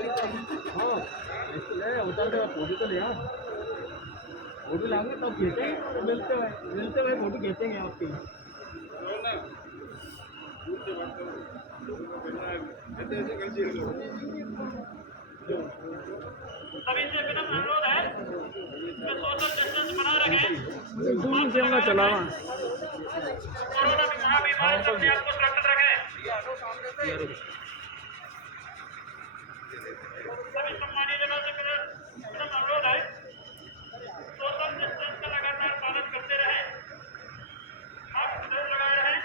हाँ उतार के फोटो तो लिया, फोटो लाएंगे तब खींचेंगे, मिलते हुए फोटो खींचेंगे आपकी। सभी से विनम्र अनुरोध है कि सोशल डिस्टेंस बना रखें। दूर से हमने चला रहा कोरोना महाबीमारी से अपने आप को सुरक्षित रखें। सभी सम्मानीय जनों से विनम्र अनुरोध है, सोशल डिस्टेंस का लगातार पालन करते रहें, मास्क जरूर लगाए रहें।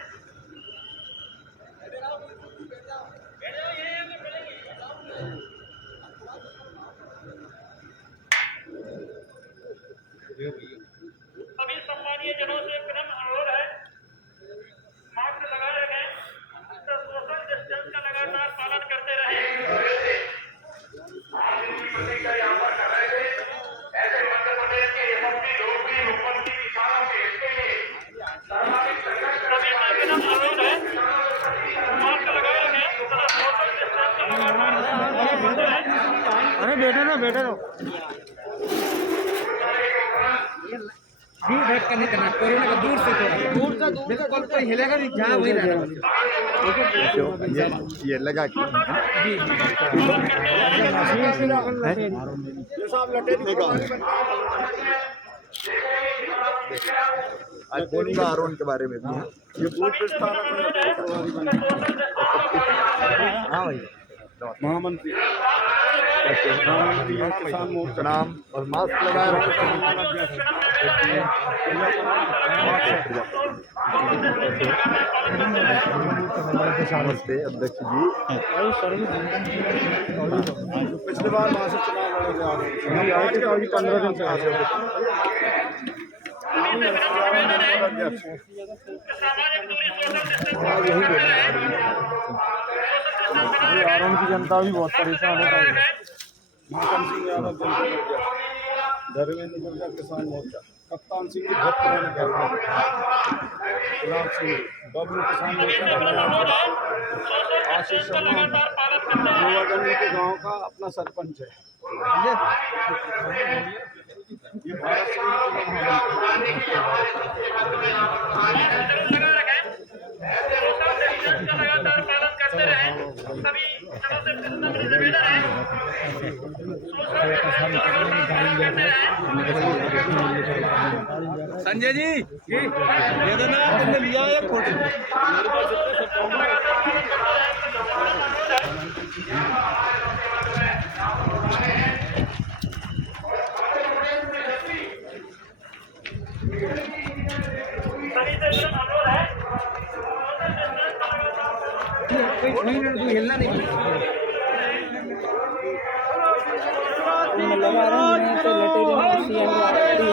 सभी सम्मानीय जनों से विनम्र अनुरोध है, मास्क लगाए रखें, सोशल डिस्टेंस का लगातार पालन करते रहें। यहाँ पर कर रहे थे ऐसे मध्य प्रदेश के एमपी लोग भी ऊपर की किसानों के हिस्से में सर्वाधिक संघर्ष सभी से विनम्र अनुरोध है, मास्क लगाए रखें, सोशल डिस्टेंस का लगातार पालन करें। अरे बैठे ना जी, बैठ कर नहीं करना, कोरोना का दूर से देखो कल कोई हिलेगा नहीं, जहाँ वही रहना। ये लगा कि आज बोलूंगा अरुण के बारे में भी। ये बूथ हाँ भाई महामंत्री किसान मोर्चा नाम और मास्क लगाए नमस्ते अध्यक्ष जी। पिछले बार वहाँ से चुनाव लड़े 15 दिन से आराम की जनता भी बहुत परेशान है। माखन सिंह यादव धर्मेंद्र गुर्जर किसान मोर्चा, कप्तान सिंह जी बहुत पुराने गुलाब सिंह बबलू किसान मोर्चा, आशीष शर्मा गोवर्धन के गांव का अपना सरपंच है। ये भारत सिंह लगातार पालन करते रहें। सभी जनों से निवेदन है, संजय जी दे देना, आपने लिया एक फोटो। हिलना नहीं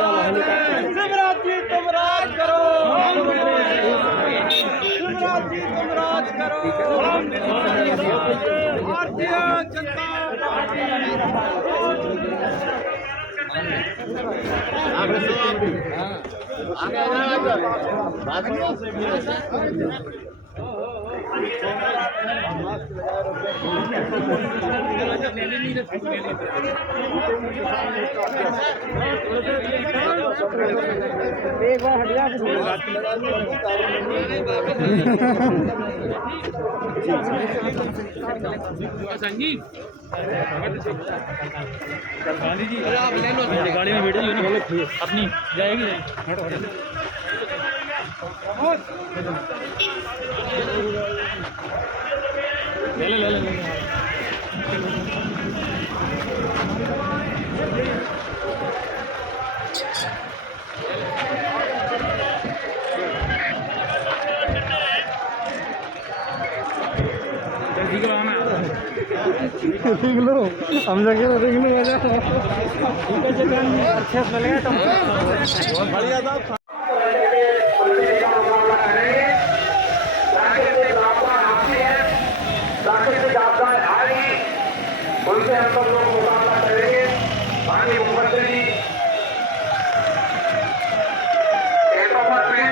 शिवराज जी तुम राज करो, शिवराज जी तुम राज करो, भारतीय जनता एक बार हटिया संजीव गांधी जी, अरे आप ले लो, गाड़ी में बैठे अपनी जाएगी ले ले ले ले देख लो, हम लगे देख लो अच्छा लगा तो बहुत बढ़िया था। उनसे हम सब लोग मुकाबला करेंगे। माननीय मुख्यमंत्री जी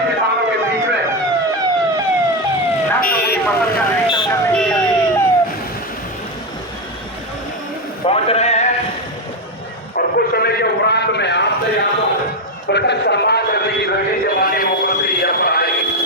किसानों के बीच में फसल का निरीक्षण करने के लिए पहुंच रहे हैं और कुछ समय के उपरांत में आपसे यहाँ प्रकट सम्मान करने की रंगी जमाने मुख्यमंत्री यहाँ पर आएंगे।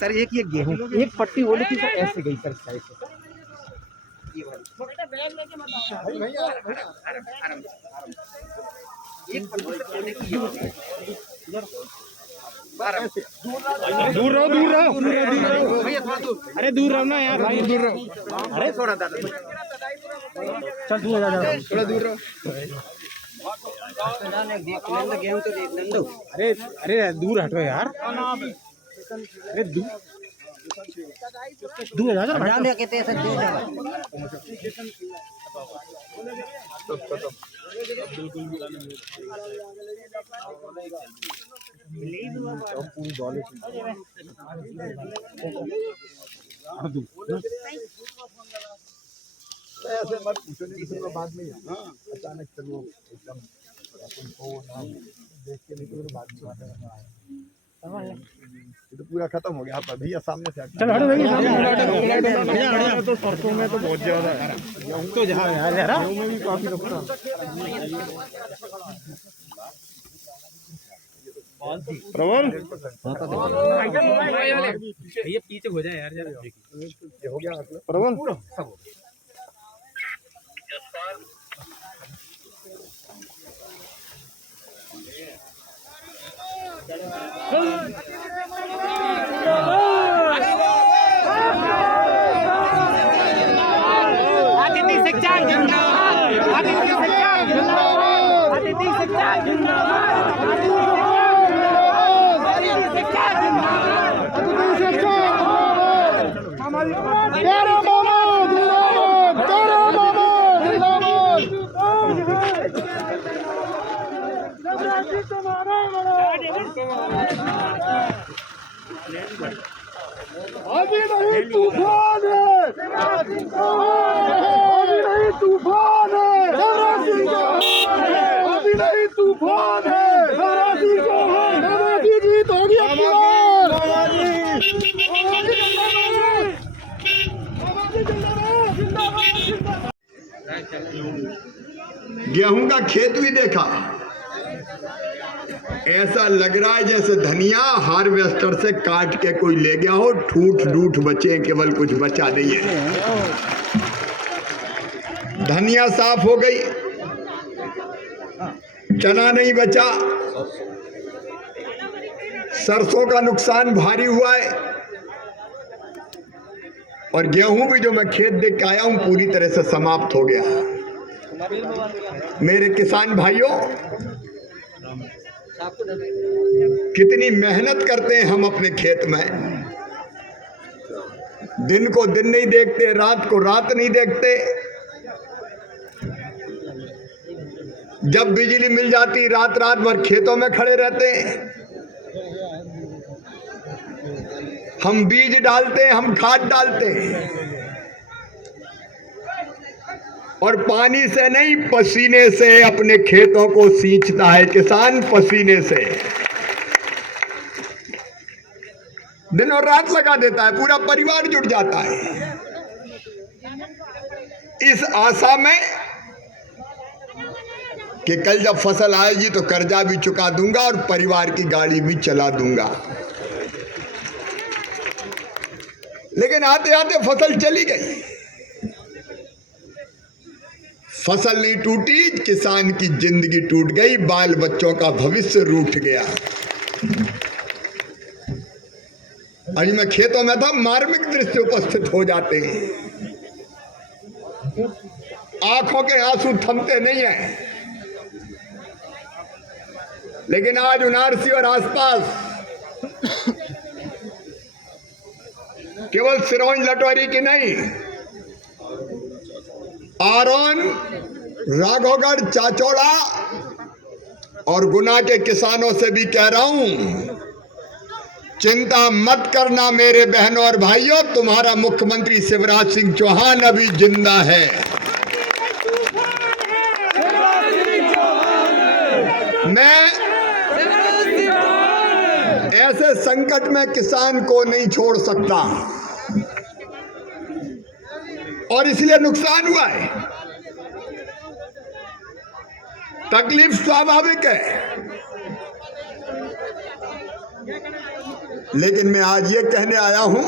सर एक ये गेहूं एक पट्टी वो लिखी सर ऐसे गई सर साइड से ये दूर रहो भैया थोड़ा दूर अरे दूर रहो ना यार दूर रहो अरे थोड़ा दादा चल दूर जा थोड़ा दूर रहो गेहूं तो देख नंदू अरे अरे दूर हटो यार अरे दूर जा जान दे कहते हैं सर पूरी डॉले ऐसे मत पूछो नहीं किसी को बाद में अचानक चलो एकदम अपन को ना देख के नहीं तो बाद में ये तो पूरा खत्म हो गया आप भैया सामने से चल हटो भैया तो सरसों में तो बहुत ज्यादा है गेहूं तो जहाँ यार गेहूं में भी काफी नुकसान प्रबल ये पीछे हो जाए यार ये हो गया प्रबल अभी नहीं तूफान है अभी नहीं तूफान है अभी नहीं तूफान है जीत होगी गेहूं का खेत भी देखा ऐसा लग रहा है जैसे धनिया हार्वेस्टर से काट के कोई ले गया हो ठूठ डूठ बचे केवल कुछ बचा नहीं है धनिया साफ हो गई चना नहीं बचा सरसों का नुकसान भारी हुआ है और गेहूं भी जो मैं खेत देख के आया हूं पूरी तरह से समाप्त हो गया। मेरे किसान भाइयों कितनी मेहनत करते हैं हम अपने खेत में दिन को दिन नहीं देखते रात को रात नहीं देखते जब बिजली मिल जाती रात रात भर खेतों में खड़े रहते हम बीज डालते हम खाद डालते और पानी से नहीं पसीने से अपने खेतों को सींचता है किसान पसीने से दिन और रात लगा देता है पूरा परिवार जुट जाता है इस आशा में कि कल जब फसल आएगी तो कर्जा भी चुका दूंगा और परिवार की गाड़ी भी चला दूंगा लेकिन आते आते फसल चली गई फसल नहीं टूटी किसान की जिंदगी टूट गई बाल बच्चों का भविष्य रूठ गया। आज मैं खेतों में था मार्मिक दृश्य उपस्थित हो जाते हैं आंखों के आंसू थमते नहीं हैं लेकिन आज उनारसी और आसपास केवल सिरोंज लटोरी की नहीं आरोन राघवगढ़ चाचौड़ा और गुना के किसानों से भी कह रहा हूं चिंता मत करना मेरे बहनों और भाइयों, तुम्हारा मुख्यमंत्री शिवराज सिंह चौहान अभी जिंदा है। मैं ऐसे संकट में किसान को नहीं छोड़ सकता और इसलिए नुकसान हुआ है। तकलीफ स्वाभाविक है, लेकिन मैं आज ये कहने आया हूं,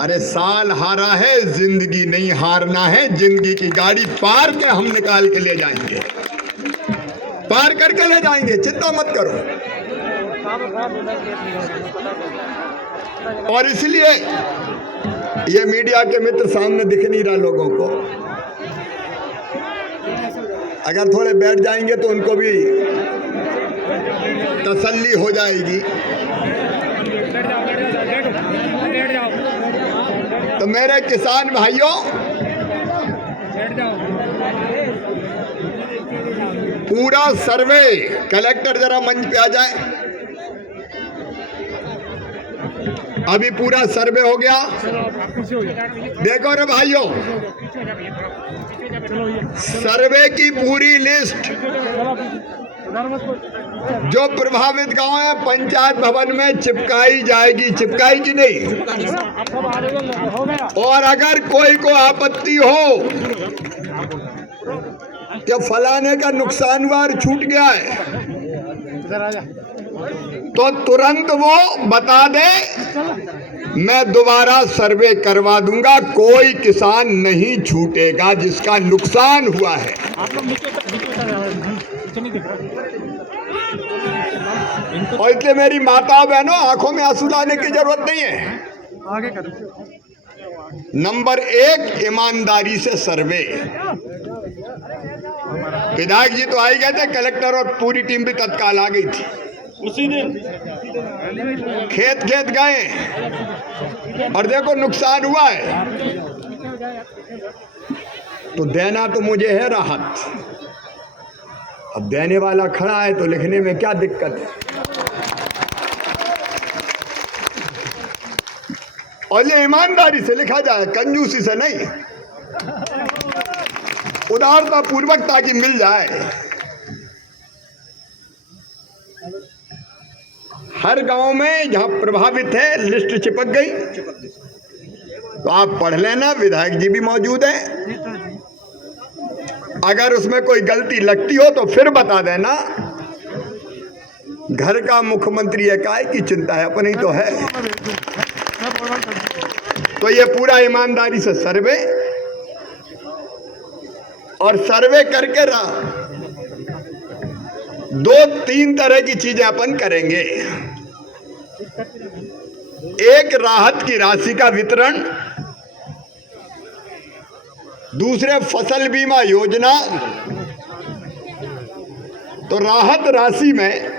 अरे साल हारा है, जिंदगी नहीं हारना है। जिंदगी की गाड़ी पार के हम निकाल के ले जाएंगे, पार करके ले जाएंगे, चिंता मत करो। और इसलिए ये मीडिया के मित्र सामने दिख नहीं रहा लोगों को, अगर थोड़े बैठ जाएंगे तो उनको भी तसल्ली हो जाएगी। तो मेरे किसान भाइयों, पूरा सर्वे, कलेक्टर जरा मंच पे आ जाए। अभी पूरा सर्वे हो गया, देखो रे भाइयों, सर्वे की पूरी लिस्ट जो प्रभावित गांव है पंचायत भवन में चिपकाई जाएगी। चिपकाई कि नहीं? और अगर कोई को आपत्ति हो कि फलाने का नुकसान हुआ और छूट गया है, तो तुरंत वो बता दे, मैं दोबारा सर्वे करवा दूंगा। कोई किसान नहीं छूटेगा जिसका नुकसान हुआ है। और इसलिए मेरी माता बहनों, आंखों में आंसू लाने की जरूरत नहीं है। नंबर 1, ईमानदारी से सर्वे। विधायक जी तो आ ही गए थे, कलेक्टर और पूरी टीम भी तत्काल आ गई थी। उसी दिन खेत गए और देखो नुकसान हुआ है, तो देना तो मुझे है राहत। अब देने वाला खड़ा है तो लिखने में क्या दिक्कत है? और ये ईमानदारी से लिखा जाए, कंजूसी से नहीं, उदारता पूर्वक, ताकि मिल जाए। हर गांव में जहां प्रभावित है लिस्ट चिपक गई, तो आप पढ़ लेना, विधायक जी भी मौजूद हैं। अगर उसमें कोई गलती लगती हो तो फिर बता देना। घर का मुख्यमंत्री एकाएक की चिंता है, अपनी तो है। तो ये पूरा ईमानदारी से सर्वे, और सर्वे करके 2-3 तरह की चीजें अपन करेंगे। एक, राहत की राशि का वितरण। दूसरे, फसल बीमा योजना। तो राहत राशि में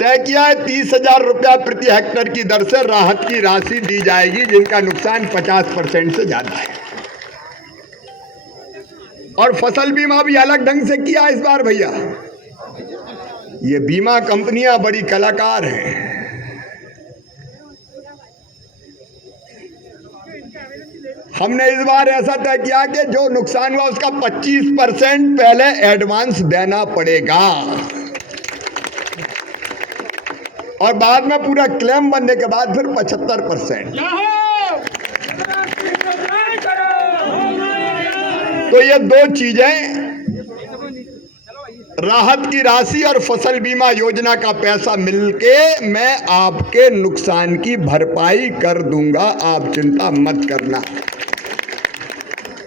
तय किया है 30,000 रुपया प्रति हेक्टेयर की दर से राहत की राशि दी जाएगी जिनका नुकसान 50% से ज्यादा है। और फसल बीमा भी अलग ढंग से किया इस बार भैया। ये बीमा कंपनियां बड़ी कलाकार हैं। हमने इस बार ऐसा तय किया कि जो नुकसान हुआ उसका 25% पहले एडवांस देना पड़ेगा, और बाद में पूरा क्लेम बनने के बाद फिर 75%। तो ये 2 चीजें, राहत की राशि और फसल बीमा योजना का पैसा मिलके मैं आपके नुकसान की भरपाई कर दूंगा, आप चिंता मत करना।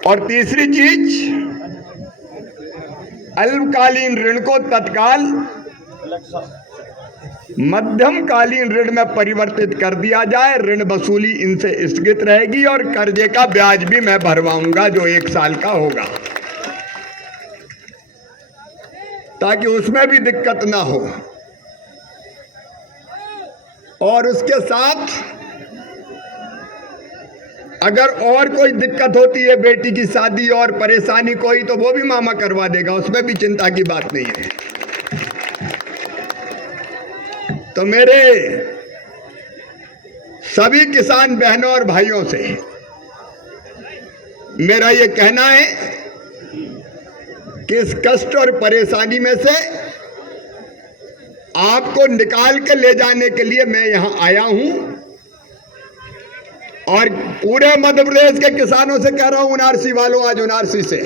और तीसरी चीज, अल्पकालीन ऋण को तत्काल मध्यम कालीन ऋण में परिवर्तित कर दिया जाए। ऋण वसूली इनसे स्थगित रहेगी और कर्जे का ब्याज भी मैं भरवाऊंगा जो 1 साल का होगा, ताकि उसमें भी दिक्कत ना हो। और उसके साथ अगर और कोई दिक्कत होती है, बेटी की शादी और परेशानी कोई, तो वो भी मामा करवा देगा, उसमें भी चिंता की बात नहीं है। तो मेरे सभी किसान बहनों और भाइयों से मेरा ये कहना है कि इस कष्ट और परेशानी में से आपको निकाल के ले जाने के लिए मैं यहां आया हूं और पूरे मध्य प्रदेश के किसानों से कह रहा हूं, उनारसी वालों, आज उनारसी से,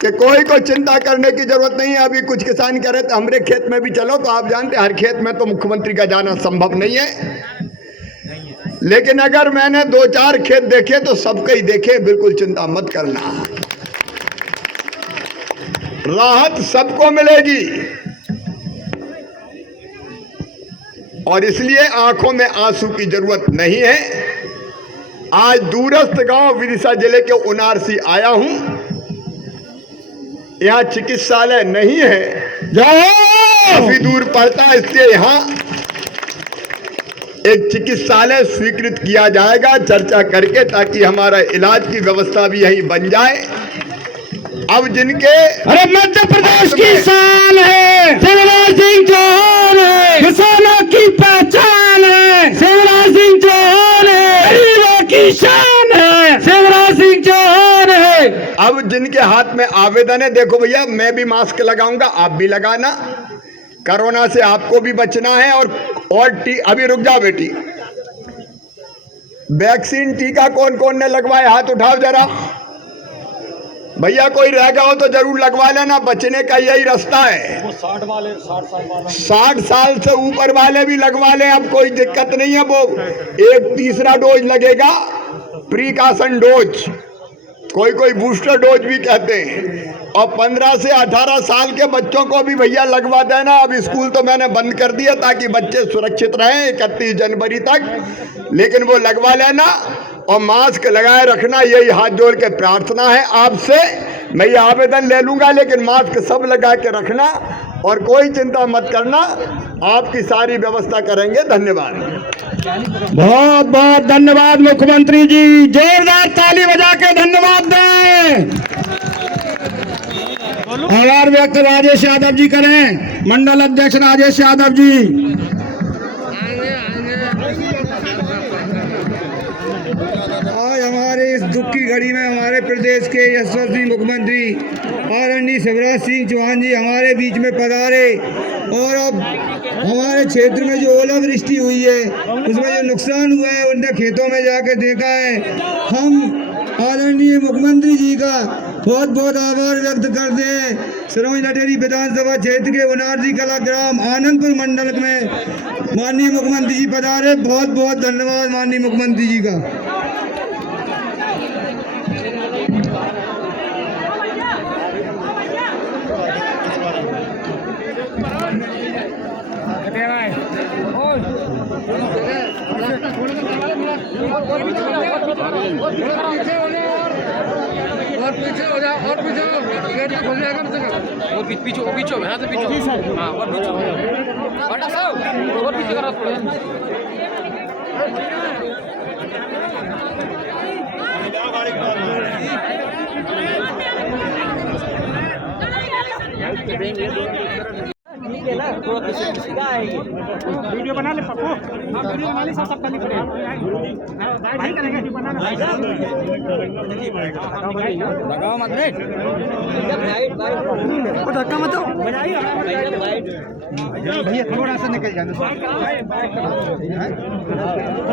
कि कोई को चिंता करने की जरूरत नहीं है। अभी कुछ किसान कह रहे थे हमारे खेत में भी चलो, तो आप जानते हैं हर खेत में तो मुख्यमंत्री का जाना संभव नहीं है, लेकिन अगर मैंने 2-4 खेत देखे तो सबके ही देखे, बिल्कुल चिंता मत करना, राहत सबको मिलेगी। और इसलिए आंखों में आंसू की जरूरत नहीं है। आज दूरस्थ गांव विदिशा जिले के उनारसी आया हूं, यहाँ चिकित्सालय नहीं है, काफी दूर पड़ता है, इसलिए यहाँ एक चिकित्सालय स्वीकृत किया जाएगा चर्चा करके, ताकि हमारा इलाज की व्यवस्था भी यहीं बन जाए। अब जिनके अरे मध्य प्रदेश की शान है, शिवराज सिंह चौहान है, किसानों की पहचान है, शिवराज सिंह चौहान है, गरीबों की शान है, शिवराज सिंह चौहान है। अब जिनके हाथ में आवेदन है, देखो भैया, मैं भी मास्क लगाऊंगा, आप भी लगाना, कोरोना से आपको भी बचना है। और अभी रुक जाओ बेटी, वैक्सीन टीका कौन कौन ने लगवाया, हाथ उठाओ जरा भैया, कोई रह गया हो तो जरूर लगवा लेना, बचने का यही रास्ता है। वो 60 वाले 60 साल से ऊपर वाले भी लगवा लें, अब कोई दिक्कत नहीं है। वो एक तीसरा डोज लगेगा, प्रिकॉशन डोज, कोई बूस्टर डोज भी कहते हैं। और 15 से 18 साल के बच्चों को भी भैया लगवा देना। अब स्कूल तो मैंने बंद कर दिया ताकि बच्चे सुरक्षित रहें 31 जनवरी तक, लेकिन वो लगवा लेना और मास्क लगाए रखना, यही हाथ जोड़ के प्रार्थना है आपसे। मैं ये आवेदन ले लूंगा, लेकिन मास्क सब लगा के रखना और कोई चिंता मत करना, आपकी सारी व्यवस्था करेंगे। धन्यवाद, बहुत बहुत धन्यवाद मुख्यमंत्री जी, जोरदार ताली बजा के धन्यवाद दें। आभार व्यक्त राजेश यादव जी करें, मंडल अध्यक्ष राजेश यादव जी। आज हमारे इस दुख की घड़ी में हमारे प्रदेश के यशस्वी मुख्यमंत्री आदरणीय शिवराज सिंह चौहान जी हमारे बीच में पधारे और अब हमारे क्षेत्र में जो ओलावृष्टि हुई है, उसमें जो नुकसान हुआ है, उनके खेतों में जाकर देखा है। हम आदरणीय मुख्यमंत्री जी का बहुत बहुत आभार व्यक्त करते हैं। सिरोंज लटेरी विधानसभा क्षेत्र के उनारसी कला ग्राम आनंदपुर मंडल में माननीय मुख्यमंत्री जी पधारे, बहुत बहुत धन्यवाद माननीय मुख्यमंत्री जी का। और पीछे हो जाओ, और पीछे गेट भी खुल जाएगा और पीछे यहाँ से पीछे, हाँ और पीछे और पीछे करा वीडियो बना ले पप्पू, वीडियो बना ले, सब खाली करें भाई करेंगे बना लगाओ मत रे, धक्का मत दो भैया, थोड़ा सा निकल जाना, थोड़ा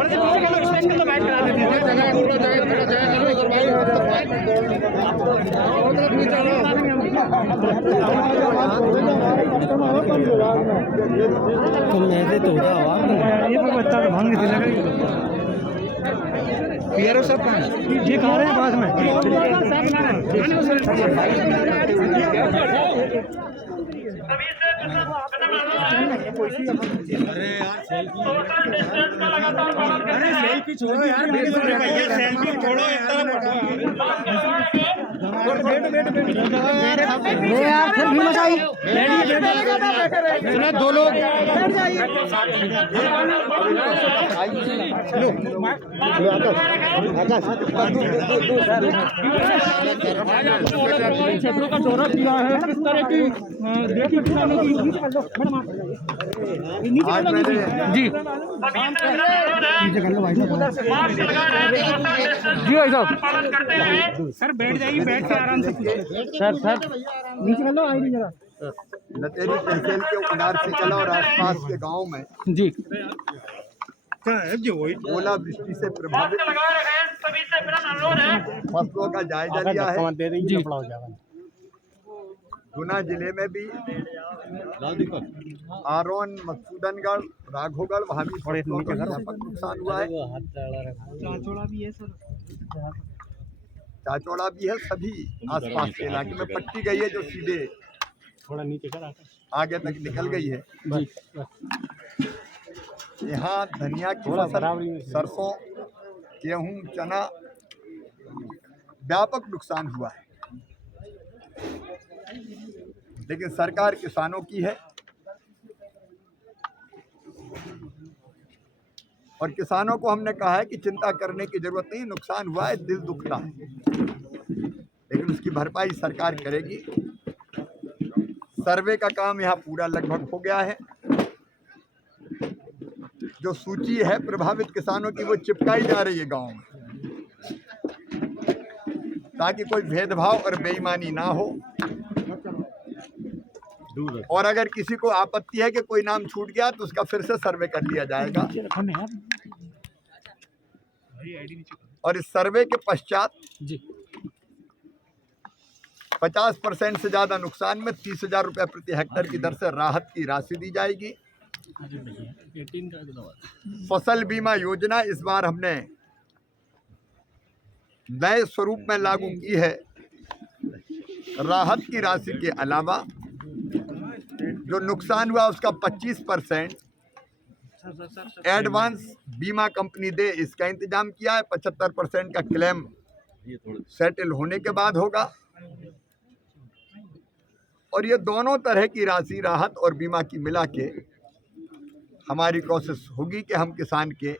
सा एक्सप्लेन कर लो, बाइट करा देते हैं तुम ऐसे तो ये पर बच्चा तो भांग नहीं लगा पियरो सब ये खा रहे हैं बाद में अरे यार सेल्फी छोड़ो यार, सेल्फी छोड़ो, एक तरफ दो लोग क्षेत्रों का दौरा किया है, किस तरह की देश में किसानों की नीचे कर लो मैडम, आप आज मैंने जी जी भाई साहब सर बैठ जाइए, बैठ के आराम से सर नीचे कर लो, आई नहीं जरा लतेरी तहसील के उनारसी कला और आसपास के गांव में जी ओलावृष्टि से प्रभावित फसलों का जायजा लिया है। गुना जिले में भी आरोन, मकसूदनगढ़, राघोगढ़, वहाँ भी फसलों का व्यापक नुकसान हुआ है। चाचोड़ा भी है सर, चाचौड़ा भी है। सभी आसपास के इलाके में पट्टी गई है जो सीधे थोड़ा नीचे कर आगे तक निकल गई है। यहाँ धनिया की फसल, सरसों, गेहूं, चना व्यापक नुकसान हुआ है, लेकिन सरकार किसानों की है और किसानों को हमने कहा है कि चिंता करने की जरूरत नहीं, नुकसान हुआ है, दिल दुखता है, लेकिन उसकी भरपाई सरकार करेगी। सर्वे का काम यहाँ पूरा लगभग हो गया है। जो सूची है प्रभावित किसानों की वो चिपकाई जा रही है गांव में, ताकि कोई भेदभाव और बेईमानी ना हो। और अगर किसी को आपत्ति है कि कोई नाम छूट गया तो उसका फिर से सर्वे कर लिया जाएगा। और इस सर्वे के पश्चात 50% से ज्यादा नुकसान में 30,000 रुपये प्रति हेक्टेयर की दर से राहत की राशि दी जाएगी। फसल बीमा योजना इस बार हमने नए स्वरूप में लागू की है। राहत की राशि के अलावा जो नुकसान हुआ उसका 25% एडवांस बीमा कंपनी दे, इसका इंतजाम किया है। 75% का क्लेम सेटल होने के बाद होगा। और ये दोनों तरह की राशि, राहत और बीमा की मिला के हमारी कोशिश होगी कि हम किसान के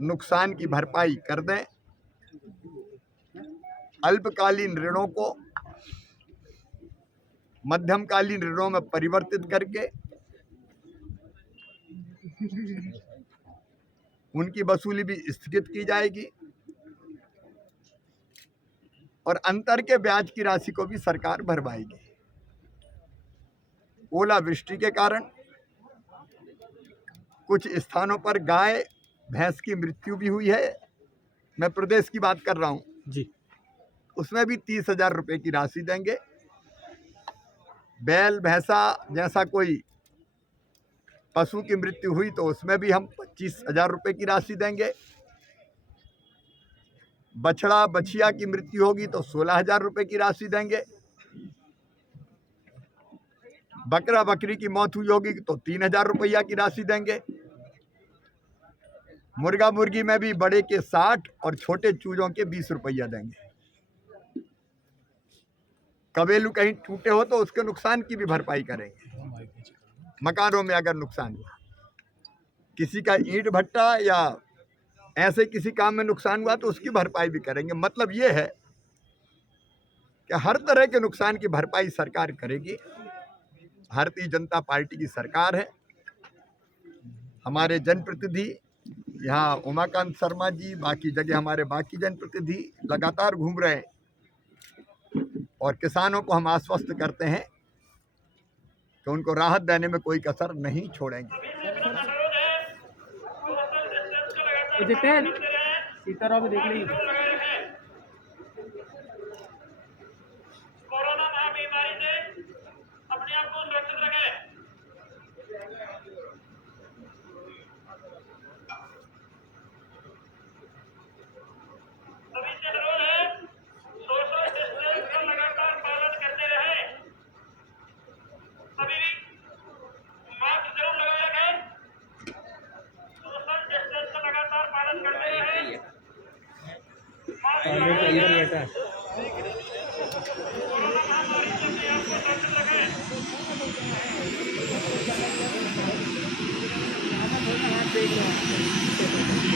नुकसान की भरपाई कर दें। अल्पकालीन ऋणों को मध्यमकालीन ऋणों में परिवर्तित करके उनकी वसूली भी स्थगित की जाएगी और अंतर के ब्याज की राशि को भी सरकार भरवाएगी। ओलावृष्टि के कारण कुछ स्थानों पर गाय भैंस की मृत्यु भी हुई है। मैं प्रदेश की बात कर रहा हूं जी। उसमें भी 30,000 रुपये की राशि देंगे। बैल भैंसा जैसा कोई पशु की मृत्यु हुई तो उसमें भी हम 25,000 रुपये की राशि देंगे। बछड़ा बछिया की मृत्यु होगी तो 16,000 रुपये की राशि देंगे। बकरा बकरी की मौत हुई होगी तो 3,000 रुपया की राशि देंगे। मुर्गा मुर्गी में भी बड़े के 60 और छोटे चूजों के 20 रुपया देंगे। कबेलू कहीं टूटे हो तो उसके नुकसान की भी भरपाई करेंगे। मकानों में अगर नुकसान हुआ, किसी का ईंट भट्टा या ऐसे किसी काम में नुकसान हुआ तो उसकी भरपाई भी करेंगे। मतलब ये है कि हर तरह के नुकसान की भरपाई सरकार करेगी। भारतीय जनता पार्टी की सरकार है। हमारे जनप्रतिनिधि यहाँ उमाकांत शर्मा जी, बाकी जगह हमारे बाकी जनप्रतिनिधि लगातार घूम रहे हैं और किसानों को हम आश्वस्त करते हैं कि उनको राहत देने में कोई कसर नहीं छोड़ेंगे। सीताराम देख लीजिए। कोरोना महामारी से अपने आप को सुरक्षित रखें। सभी से अनुरोध है, सोशल डिस्टेंस का लगातार पालन करते रहें। सभी मास्क जरूर लगाए रखें। सोशल डिस्टेंस का लगातार पालन करते रहें। लगाएं।